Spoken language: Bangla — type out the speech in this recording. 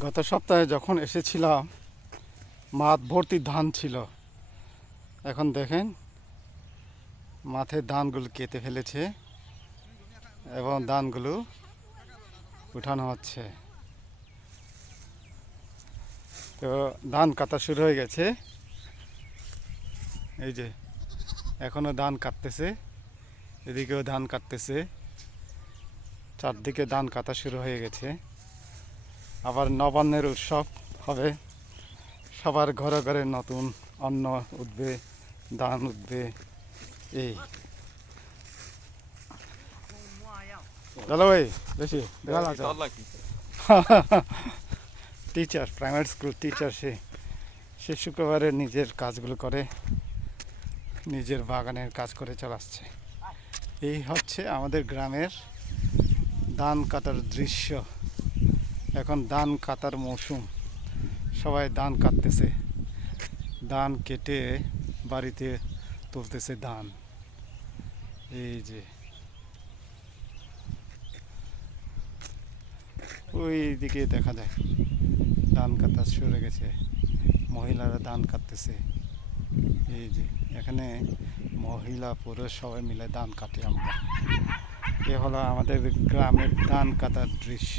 গত সপ্তাহে যখন এসেছিলাম মাঠ ভর্তি ধান ছিল। এখন দেখেন মাঠে ধানগুলো কেটে ফেলেছে এবং ধানগুলো উঠানো হচ্ছে। তো ধান কাটা শুরু হয়ে গেছে। এই যে এখনো ধান কাটতেছে, এদিকেও ধান কাটতেছে, চারদিকে ধান কাটা শুরু হয়ে গেছে। আবার নবান্নের উৎসব হবে, সবার ঘরে ঘরে নতুন অন্ন উঠবে, ধান উঠবে। এই চলো ভাই, বেশি দেখা যাচ্ছে টিচার, প্রাইমারি স্কুল টিচার। সে শুক্রবারে নিজের কাজগুলো করে, নিজের বাগানের কাজ করে চালাচ্ছে। এই হচ্ছে আমাদের গ্রামের ধান কাটার দৃশ্য। এখন ধান কাটার মৌসুম, সবাই ধান কাটতেছে, ধান কেটে বাড়িতে তুলতেছে ধান। এই যে ওই দিকে দেখা যায় ধান কাটা শুরু হয়ে গেছে, মহিলারা ধান কাটতেছে। এই যে এখানে মহিলা পুরুষ সবাই মিলে ধান কাটি আমরা। এ হলো আমাদের গ্রামের ধান কাটার দৃশ্য।